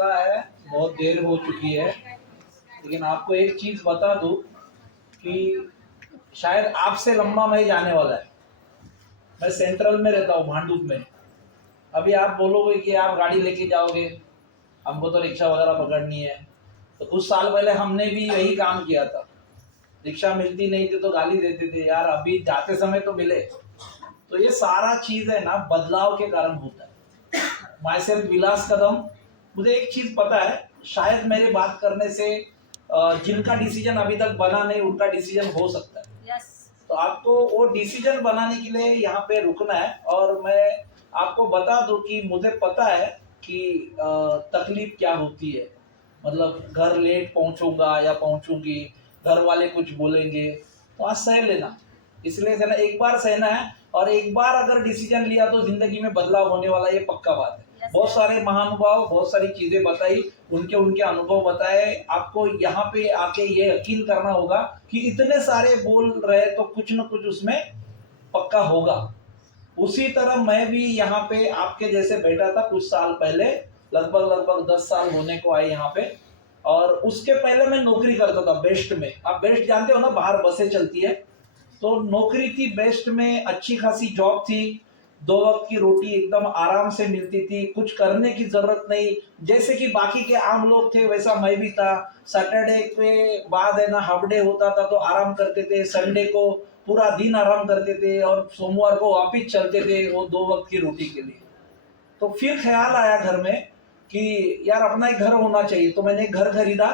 पता है बहुत देर हो चुकी है, लेकिन आपको एक चीज़ बता दूं कि शायद आपसे लंबा मैं जाने वाला है। मैं सेंट्रल में रहता हूँ, भांडुप में। अभी आप बोलोगे कि आप गाड़ी लेके जाओगे, हमको तो रिक्शा वगैरह पकड़नी है। तो कुछ साल पहले हमने भी यही काम किया था। रिक्शा मिलती नहीं थी तो गाली देते थे, यार अभी जाते समय तो मिले। तो ये सारा चीज़ है ना, बदलाव के कारण होता है। माई सेल्फ विलास कदम। मुझे एक चीज़ पता है, शायद मेरे बात करने से जिनका डिसीजन अभी तक बना नहीं उनका डिसीजन हो सकता है। तो आपको वो डिसीजन बनाने के लिए यहाँ पे रुकना है। और मैं आपको बता दूं कि मुझे पता है कि तकलीफ क्या होती है। मतलब घर लेट पहुंचूंगा या पहुंचूंगी, घर वाले कुछ बोलेंगे, तो आज सह लेना। इसलिए सहना, एक बार सहना है। और एक बार अगर डिसीजन लिया तो जिंदगी में बदलाव होने वाला, ये पक्का बात है। बहुत सारे महानुभाव बहुत सारी चीजें बताई, उनके उनके अनुभव बताए। आपको यहाँ पे आके ये यकीन करना होगा कि इतने सारे बोल रहे तो कुछ न कुछ उसमें पक्का होगा। उसी तरह मैं भी यहाँ पे आपके जैसे बैठा था कुछ साल पहले, लगभग लगभग 10 साल होने को आए यहाँ पे। और उसके पहले मैं नौकरी करता था बेस्ट में। आप बेस्ट जानते हो ना, बाहर बसें चलती है। तो नौकरी थी बेस्ट में, अच्छी खासी जॉब थी, 2 वक्त की रोटी एकदम आराम से मिलती थी, कुछ करने की जरूरत नहीं। जैसे कि बाकी के आम लोग थे वैसा मैं भी था। सैटरडे के बाद है ना हाफ डे होता था तो आराम करते थे, संडे को पूरा दिन आराम करते थे और सोमवार को वापिस चलते थे वो 2 वक्त की रोटी के लिए। तो फिर ख्याल आया घर में कि यार अपना एक घर होना चाहिए। तो मैंने एक घर खरीदा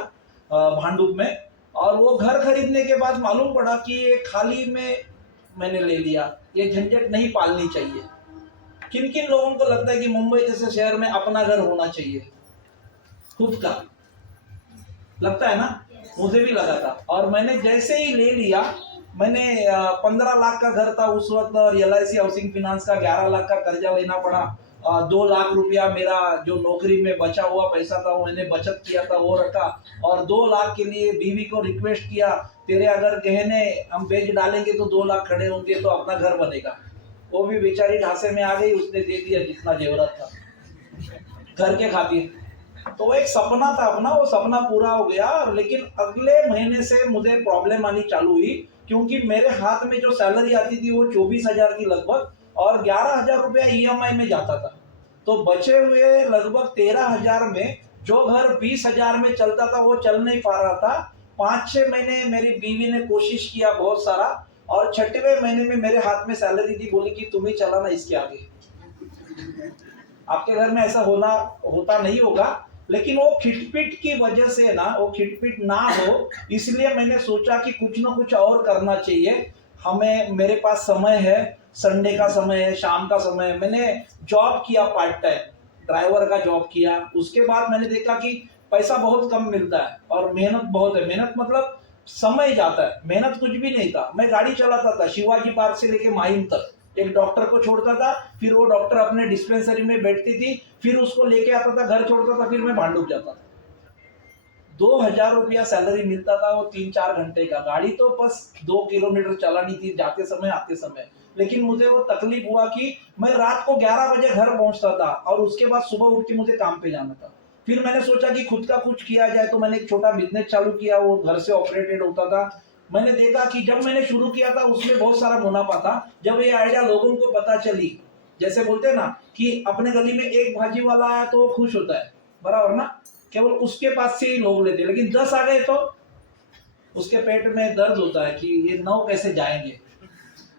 भांडुप में। और वो घर खरीदने के बाद मालूम पड़ा कि ये खाली में मैंने ले लिया, ये झंझट नहीं पालनी चाहिए। किन किन लोगों को लगता है कि मुंबई जैसे शहर में अपना घर होना चाहिए, खुद का? लगता है ना, मुझे भी लगा था। और मैंने जैसे ही ले लिया, मैंने 15 लाख का घर था उस वक्त, और LIC हाउसिंग फाइनेंस का 11 लाख का कर्जा लेना पड़ा। 2 लाख रुपया मेरा जो नौकरी में बचा हुआ पैसा था वो मैंने बचत किया था, वो रखा। और 2 लाख के लिए बीवी को रिक्वेस्ट किया, तेरे अगर गहने हम बेच डालेंगे तो 2 लाख खड़े होंगे तो अपना घर बनेगा। वो भी बेचारी ढांसे में आ गई, उसने दे दिया जितना जेवरत था घर के खातिर। तो एक सपना था अपना, वो सपना पूरा हो गया। लेकिन अगले महीने से मुझे प्रॉब्लम आनी चालू हुई, क्योंकि मेरे हाथ में जो सैलरी आती थी वो 24,000 की लगभग, और 11,000 रुपया EMI में जाता था। तो बचे हुए लगभग 13,000 में जो घर 20,000 में चलता था वो चल नहीं पा रहा था। 5-6 महीने मेरी बीवी ने कोशिश किया बहुत सारा, और 6वें महीने में मेरे हाथ में सैलरी थी, बोली कि तुम ही चलाना इसके आगे। आपके घर में ऐसा होता नहीं होगा, लेकिन वो खिटपिट की वजह से ना, वो खिटपिट ना हो इसलिए मैंने सोचा कि कुछ ना कुछ और करना चाहिए हमें। मेरे पास समय है, संडे का समय है, शाम का समय है। मैंने जॉब किया, पार्ट टाइम ड्राइवर का जॉब किया। उसके बाद मैंने देखा कि पैसा बहुत कम मिलता है और मेहनत बहुत है। मेहनत मतलब समय जाता है, मेहनत कुछ भी नहीं था। मैं गाड़ी चलाता था शिवाजी पार्क से लेके माहिम तक, एक डॉक्टर को छोड़ता था, फिर वो डॉक्टर अपने डिस्पेंसरी में बैठती थी, फिर उसको लेके आता था, घर छोड़ता था, फिर मैं भांडुप जाता था। 2,000 रुपया सैलरी मिलता था, वो 3-4 घंटे का। गाड़ी तो बस 2 किलोमीटर चलानी थी जाते समय आते समय। लेकिन मुझे वो तकलीफ हुआ कि मैं रात को 11 बजे घर पहुंचता था और उसके बाद सुबह उठ के मुझे काम पे जाना था। फिर मैंने सोचा कि खुद का कुछ किया जाए, तो मैंने एक छोटा बिजनेस चालू किया, वो घर से ऑपरेटेड होता था। मैंने देखा कि जब मैंने शुरू किया था उसमें बहुत सारा मुनाफा था। जब ये आइडिया लोगों को पता चली, जैसे बोलते हैं ना कि अपने गली में एक भाजी वाला आया तो वो खुश होता है, बराबर ना? केवल उसके पास से ही लोग लेते हैं, लेकिन 10 आ गए तो उसके पेट में दर्द होता है कि ये 9 कैसे जाएंगे।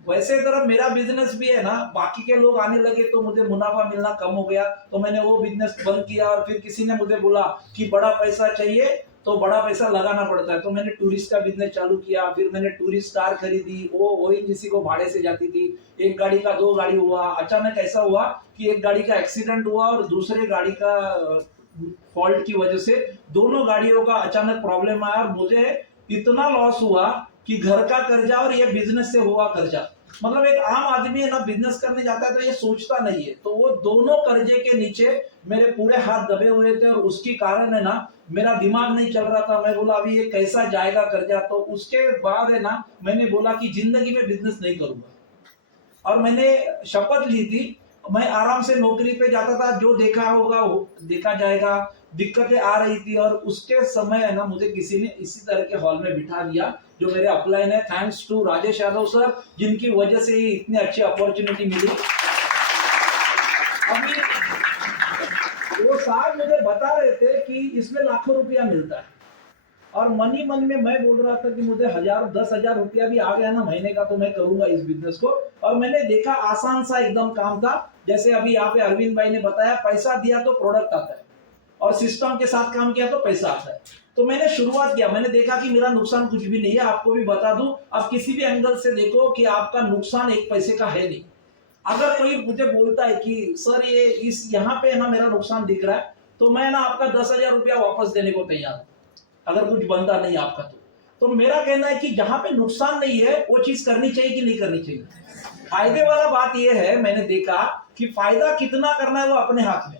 वैसे तरह मेरा बिजनेस भी है ना, बाकी के लोग आने लगे तो मुझे मुनाफा मिलना कम हो गया, तो मैंने वो बिजनेस बंद किया। और फिर किसी ने मुझे बोला कि बड़ा पैसा चाहिए तो बड़ा पैसा लगाना पड़ता है, तो मैंने टूरिस्ट का बिजनेस चालू किया। फिर मैंने टूरिस्ट कार खरीदी, वो वही किसी को भाड़े से जाती थी। एक गाड़ी का 2 गाड़ी हुआ। अचानक ऐसा हुआ कि एक गाड़ी का एक्सीडेंट हुआ और दूसरे गाड़ी का फॉल्ट की वजह से दोनों गाड़ियों का अचानक प्रॉब्लम आया, और मुझे इतना लॉस हुआ कि घर का कर्जा और ये बिजनेस से हुआ कर्जा। मतलब एक आम आदमी है ना, बिजनेस करने जाता है तो ये सोचता नहीं है। तो वो दोनों कर्जे के नीचे मेरे पूरे हाथ दबे हुए थे, और उसके कारण है ना मेरा दिमाग नहीं चल रहा था। मैं बोला अभी ये कैसा जाएगा कर्जा। तो उसके बाद है ना मैंने बोला कि जिंदगी में बिजनेस नहीं करूंगा। और मैंने शपथ ली थी, मैं आराम से नौकरी पे जाता था, जो देखा होगा वो देखा जाएगा, दिक्कतें आ रही थी, और उसके समय है ना मुझे किसी ने इसी तरह के हॉल में बिठा दिया जो मेरे अपलाइन है, thanks to Rajesh Yadav sir, जिनकी वजह से ही इतनी अच्छी अपॉर्चुनिटी मिली। अभी वो साहब मुझे बता रहे थे कि इसमें लाखों रुपया मिलता है, और मन ही मन में मैं बोल रहा था कि मुझे 1000 रुपया भी आ गया ना महीने का तो मैं करूंगा इस बिजनेस को। और मैंने देखा आसान सा एकदम काम था, जैसे अभी यहाँ पे अरविंद भाई ने बताया, पैसा दिया तो प्रोडक्ट आता है, और सिस्टम के साथ काम किया तो पैसा आता है। तो मैंने शुरुआत किया, मैंने देखा कि मेरा नुकसान कुछ भी नहीं है। आपको भी बता दूं, आप किसी भी एंगल से देखो कि आपका नुकसान एक पैसे का है नहीं। अगर कोई मुझे बोलता है कि सर ये इस यहाँ पे ना मेरा नुकसान दिख रहा है, तो मैं ना आपका 10,000 रुपया वापस देने को तैयार हूं, अगर कुछ बनता नहीं आपका तो मेरा कहना है कि जहां पे नुकसान नहीं है वो चीज करनी चाहिए कि नहीं करनी चाहिए। फायदे वाला बात यह है, मैंने देखा कि फायदा कितना करना है वो अपने हाथ में।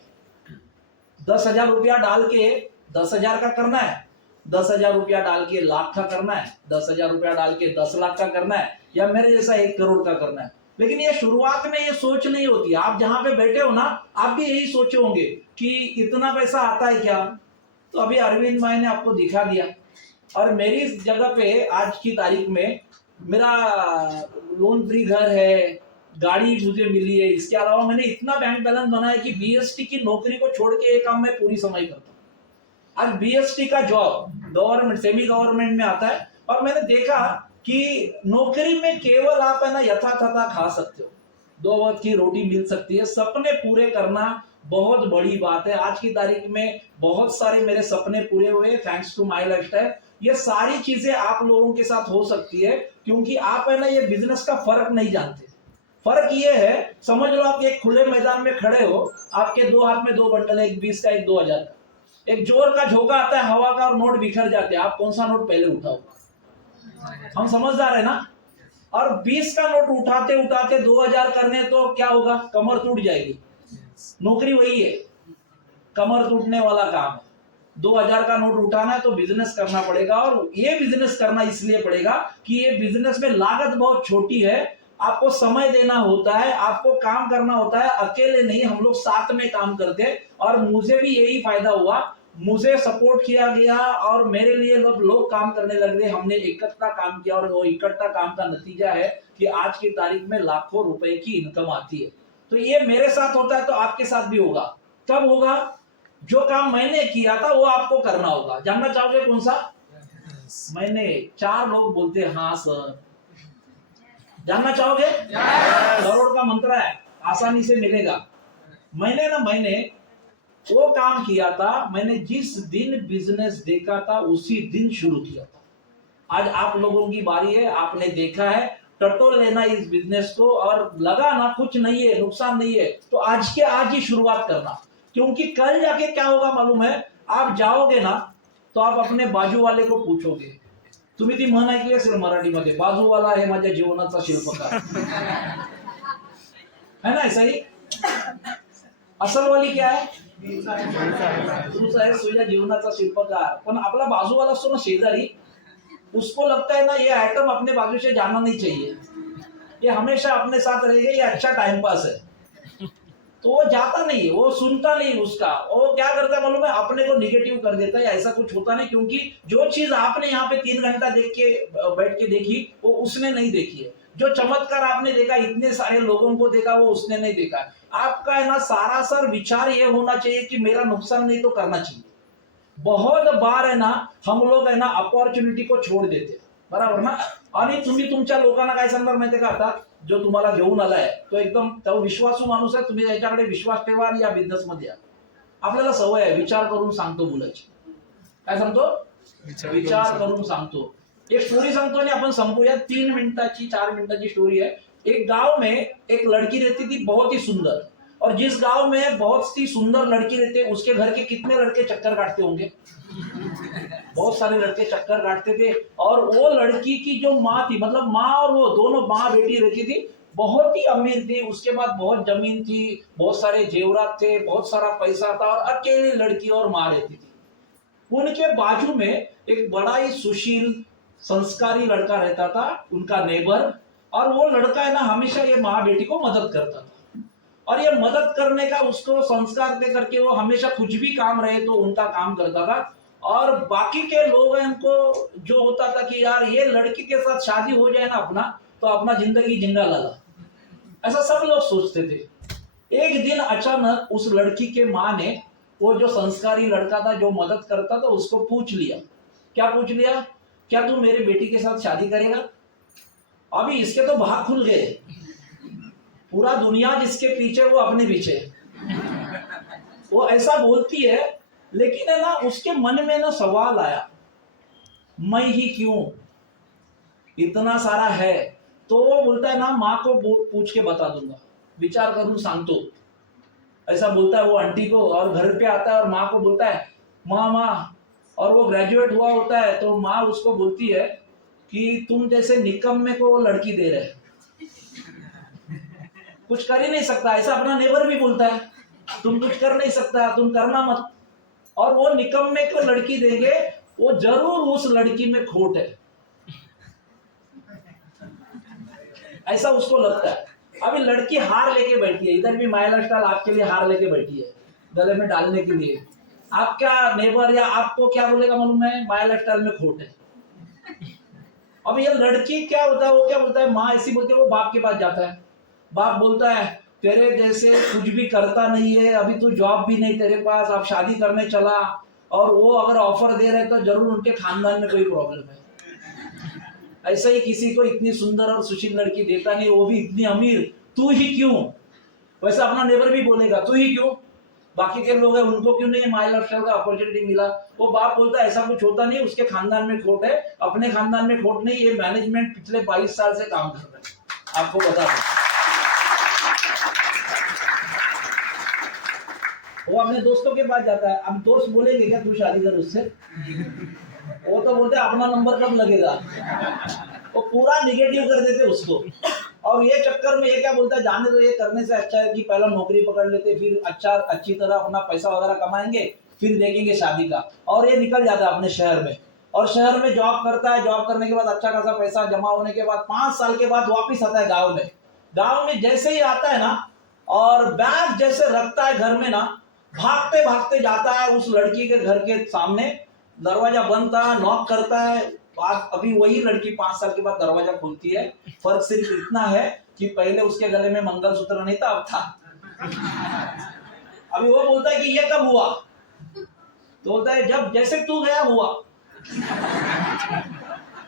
10,000 रुपया डाल के 10,000 का करना है, 10,000 रुपया डाल के लाख का करना है, 10,000 रुपया डाल के 10 लाख का करना है, या मेरे जैसा 1 करोड़ का करना है। लेकिन ये शुरुआत में ये सोच नहीं होती। आप जहां पे बैठे हो ना, आप भी यही सोचे होंगे कि इतना पैसा आता है क्या। तो अभी अरविंद भाई ने आपको दिखा दिया, और मेरी इस जगह पे आज की तारीख में मेरा लोन फ्री घर है, गाड़ी मुझे मिली है, इसके अलावा मैंने इतना बैंक बैलेंस बनाया कि बीएसटी की नौकरी को छोड़ के ये काम मैं पूरी समय करता हूँ। आज बीएसटी का जॉब गवर्नमेंट सेमी गवर्नमेंट में आता है, और मैंने देखा कि नौकरी में केवल आप है ना यथातथा खा सकते हो, 2 वक्त की रोटी मिल सकती है। सपने पूरे करना बहुत बड़ी बात है। आज की तारीख में बहुत सारे मेरे सपने पूरे हुए थैंक्स टू माय लाइफस्टाइल। ये सारी चीजें आप लोगों के साथ हो सकती है, क्योंकि आप है ना ये बिजनेस का फर्क नहीं जानते। फर्क ये है, समझ लो आप एक खुले मैदान में खड़े हो, आपके 2 हाथ में 2 बंडल है, एक 20 का एक 2000 का, एक जोर का झोंका आता है हवा का और नोट बिखर जाते हैं, आप कौन सा नोट पहले उठाओ? हम समझदार है ना। और 20 का नोट उठाते उठाते 2000 करने तो क्या होगा, कमर टूट जाएगी। नौकरी वही है, कमर टूटने वाला काम है। 2000 का नोट उठाना है तो बिजनेस करना पड़ेगा, और ये बिजनेस करना इसलिए पड़ेगा कि ये बिजनेस में लागत बहुत छोटी है। आपको समय देना होता है, आपको काम करना होता है, अकेले नहीं, हम लोग साथ में काम करते हैं। और मुझे भी यही फायदा हुआ, मुझे सपोर्ट किया गया और मेरे लिए लोग काम करने लग गए। हमने इकट्ठा काम किया, और वो इकट्ठा काम का नतीजा है कि आज की तारीख में लाखों रुपए की इनकम आती है। तो ये मेरे साथ होता है तो आपके साथ भी होगा। कब होगा? जो काम मैंने किया था वो आपको करना होगा। जानना चाहोगे कौन सा? मैंने 4 लोग बोलते हैं हाँ सर। जानना चाहोगे? करोड़ का मंत्र है, आसानी से मिलेगा। मैंने वो काम किया था, मैंने जिस दिन बिजनेस देखा था उसी दिन शुरू किया था। आज आप लोगों की बारी है, आपने देखा है, टटोल लेना इस बिजनेस को, और लगा ना कुछ नहीं है, नुकसान नहीं है, तो आज के आज ही शुरुआत करना। क्योंकि कल जाके क्या होगा मालूम है? आप जाओगे ना तो आप अपने बाजू वाले को पूछोगे, तुम्ही ती म्हण ऐकली असेल मराठीमध्ये, बाजूवाला आहे माझ्या जीवनाचा शिल्पकार, है ना? ऐसा ही असल वाली क्या है? तूच आहे तुझ्या जीवनाचा शिल्पकार। पण आपला बाजूवाला असतो ना शेजारी, उसको लगता है ना ये आइटम अपने बाजू से जाना नहीं चाहिए, ये हमेशा अपने साथ रहेगा, ये अच्छा टाइम पास है। तो वो जाता नहीं है, वो सुनता नहीं उसका, वो क्या करता है मालूम है? अपने को निगेटिव कर देता है। ऐसा कुछ होता नहीं, क्योंकि जो चीज आपने यहाँ पे 3 घंटा देख के बैठ के देखी वो उसने नहीं देखी है। जो चमत्कार आपने देखा, इतने सारे लोगों को देखा, वो उसने नहीं देखा। आपका है ना सारासर विचार ये होना चाहिए कि मेरा नुकसान नहीं तो करना चाहिए। बहुत बार है ना हम लोग है ना अपॉर्च्युनिटी को छोड़ देते, बराबर ना? आणि तुम्ही तुमच्या लोकांना काय सांगणार माहितीये का? आता जो तुम्हाला घेऊन आलाय तो एकदम तो विश्वासू माणूस आहे, तुम्ही त्याच्याकडे विश्वास ठेवा आणि या बिझनेस मध्ये या। आपल्याला सवय आहे विचार करून सांगतो बोलायची। काय सांगतो? विचार करून सांगतो। एक स्टोरी सांगतो आणि आपण संपूया। 3 मिनिटाची 4 मिनिटाची स्टोरी है। एक गांव में एक लड़की रहती थी, बहुत ही सुंदर, और जिस गांव में बहुत सी सुंदर लड़की रहती है उसके घर के कितने लड़के चक्कर काटते होंगे? बहुत सारे लड़के चक्कर काटते थे। और वो लड़की की जो माँ थी, मतलब माँ और वो दोनों माँ बेटी रहती थी, बहुत ही अमीर थी, उसके बाद बहुत जमीन थी, बहुत सारे जेवरात थे, बहुत सारा पैसा था, और अकेली लड़की और माँ रहती थी। उनके बाजू में एक बड़ा ही सुशील संस्कारी लड़का रहता था, उनका नेबर, और वो लड़का है ना हमेशा ये माँ बेटी को मदद करता था। और ये मदद करने का उसको संस्कार दे करके वो हमेशा कुछ भी काम रहे तो उनका काम करता था। और बाकी के लोग हैं उनको जो होता था कि यार ये लड़की के साथ शादी हो जाए ना अपना, तो अपना जिंदगी जिंगा लगा, ऐसा सब लोग सोचते थे। एक दिन अचानक उस लड़की के माँ ने, वो जो संस्कारी लड़का था जो मदद करता था, उसको पूछ लिया। क्या पूछ लिया? क्या तू मेरे बेटी के साथ शादी करेगा? अभी इसके तो भाग खुल गए, पूरा दुनिया जिसके पीछे वो अपने पीछे। वो ऐसा बोलती है, लेकिन है ना उसके मन में ना सवाल आया, मैं ही क्यों, इतना सारा है। तो वो बोलता है ना माँ को पूछ के बता दूंगा, विचार करूं सांतो, ऐसा बोलता है वो आंटी को। और घर पे आता है और माँ को बोलता है माँ माँ, और वो ग्रेजुएट हुआ होता है। तो माँ उसको बोलती है कि तुम जैसे निकम्मे को वो लड़की दे रहे, कुछ कर ही नहीं सकता, ऐसा अपना नेबर भी बोलता है, तुम कुछ कर नहीं सकता, तुम करना मत। और वो निकम्मे को लड़की देंगे, वो जरूर उस लड़की में खोट है, ऐसा उसको लगता है। अभी लड़की हार लेके बैठी है, इधर भी माइला स्टाइल आपके लिए हार लेके बैठी है गले में डालने के लिए। आप क्या नेबर या आपको क्या बोलेगा मालूम है? माइला स्टाइल में खोट है। अब ये लड़की क्या होता है, वो क्या बोलता है, माँ ऐसी बोलती है, वो बाप के पास जाता है। बाप बोलता है तेरे जैसे कुछ भी करता नहीं है, अभी तू जॉब भी नहीं तेरे पास, अब शादी करने चला, और वो अगर ऑफर दे रहे तो जरूर उनके खानदान में कोई प्रॉब्लम है। ऐसा ही किसी को इतनी सुंदर और सुशील लड़की देता नहीं, वो भी इतनी अमीर, तू ही क्यों? वैसा अपना नेबर भी बोलेगा तू ही क्यों, बाकी के लोग हैं उनको क्यों नहीं माई लाइफस्टाइल का अपॉर्चुनिटी मिला। वो बाप बोलता है ऐसा कुछ होता नहीं, उसके खानदान में खोट है, अपने खानदान में खोट नहीं, ये मैनेजमेंट पिछले 22 साल से काम कर रहा है, आपको बता दें। वो अपने दोस्तों के पास जाता है, अब दोस्त बोलेंगे क्या तू शादी कर उससे, वो तो बोलते अपना नंबर कब लगेगा, वो पूरा निगेटिव कर देते उसको। और ये चक्कर में ये क्या बोलता है, जाने तो ये करने से अच्छा है कि पहला नौकरी पकड़ लेते, फिर अच्छी तरह अपना पैसा वगैरह कमाएंगे, फिर देखेंगे शादी का। और ये निकल जाता है अपने शहर में, और शहर में जॉब करता है, जॉब करने के बाद अच्छा खासा पैसा जमा होने के बाद 5 साल के बाद वापिस आता है गाँव में। गाँव में जैसे ही आता है ना, और बैग जैसे रखता है घर में ना, भागते भागते जाता है उस लड़की के घर के सामने, दरवाजा बंद था, नॉक करता है। अभी वही लड़की 5 साल के बाद दरवाजा खोलती है। फर्क सिर्फ इतना है कि पहले उसके गले में मंगलसूत्र नहीं था, अब था। अभी वो बोलता है कि ये कब हुआ, तो बोलता है जब जैसे तू गया हुआ।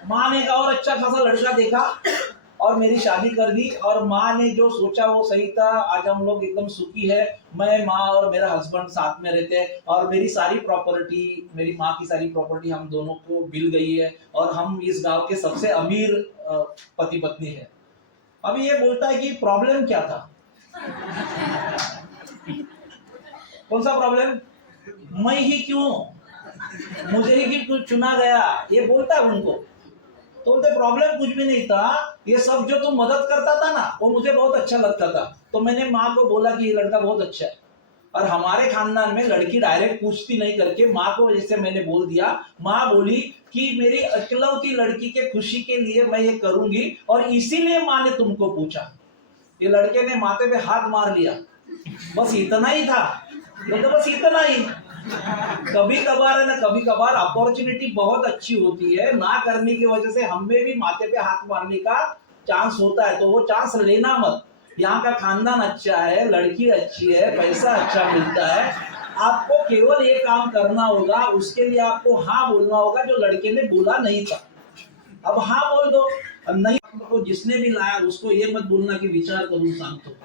माँ ने कहा और अच्छा खासा लड़का देखा और मेरी शादी कर दी, और माँ ने जो सोचा वो सही था, आज हम लोग एकदम सुखी है। मैं, माँ और मेरा हस्बैंड साथ में रहते हैं, और मेरी सारी प्रॉपर्टी, मेरी माँ की सारी प्रॉपर्टी हम दोनों को मिल गई है, और हम इस गांव के सबसे अमीर पति पत्नी है। अभी ये बोलता है कि प्रॉब्लम क्या था, कौन सा प्रॉब्लम, मैं ही क्यों, मुझे ही क्यों चुना गया, ये बोलता है उनको। तो बोलते प्रॉब्लम कुछ भी नहीं था, ये सब जो तुम मदद करता था ना वो मुझे बहुत अच्छा लगता था, तो मैंने माँ को बोला कि ये लड़का बहुत अच्छा है। और हमारे खानदान में लड़की डायरेक्ट पूछती नहीं करके माँ को जैसे मैंने बोल दिया, माँ बोली कि मेरी इकलौती लड़की के खुशी के लिए मैं ये करूंगी, और इसीलिए माँ ने तुमको पूछा। ये लड़के ने माथे पे हाथ मार लिया, बस इतना ही था, तो बस इतना ही। कभी कभार है ना, कभी कभार अपॉर्चुनिटी बहुत अच्छी होती है, ना करने की वजह से हमें भी माथे पे हाथ मारने का चांस होता है, तो वो चांस लेना मत। यहाँ का खानदान अच्छा है, लड़की अच्छी है, पैसा अच्छा मिलता है, आपको केवल ये काम करना होगा, उसके लिए आपको हाँ बोलना होगा जो लड़के ने बोला नहीं था। अब हाँ बोल दो, नहीं तो जिसने भी लाया उसको ये मत बोलना कि विचार करूं शांत,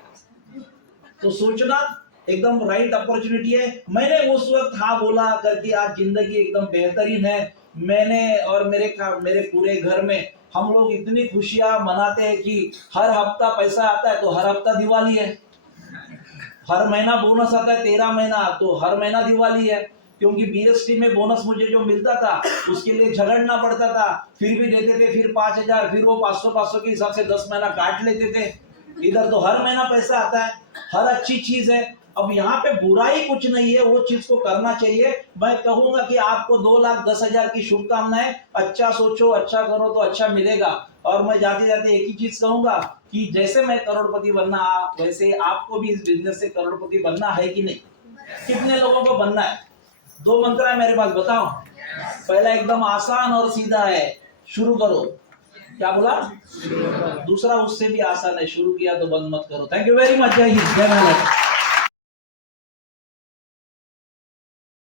तो सोचना एकदम राइट अपॉर्चुनिटी है। मैंने उस वक्त हाँ बोला करके आज जिंदगी एकदम बेहतरीन है। मैंने और मेरे पूरे घर में हम लोग इतनी खुशियां मनाते हैं कि हर हफ्ता पैसा आता है तो हर हफ्ता दिवाली है, हर महीना बोनस आता है 13 महीना तो हर महीना दिवाली है। क्योंकि बीएसटी में बोनस मुझे जो मिलता था उसके लिए झगड़ना पड़ता था, फिर भी देते थे, फिर 5000, फिर वो 500 के हिसाब से 10 महीना काट लेते थे। इधर तो हर महीना पैसा आता है, हर अच्छी चीज है। अब यहाँ पे बुराई कुछ नहीं है, वो चीज को करना चाहिए। मैं कहूंगा कि आपको 2,10,000 की शुभकामनाएं, अच्छा सोचो, अच्छा करो तो अच्छा मिलेगा। और मैं जाते जाते एक ही चीज कहूंगा कि जैसे मैं करोड़पति बनना वैसे आपको भी इस बिजनेस से करोड़पति बनना है कि नहीं? कितने लोगों को बनना है? 2 मंत्र है मेरे पास, बताओ। पहला एकदम आसान और सीधा है, शुरू करो। क्या बोला? दूसरा उससे भी आसान है, शुरू किया तो बंद मत करो। Thank you very much. जय हिंद, जय भारत।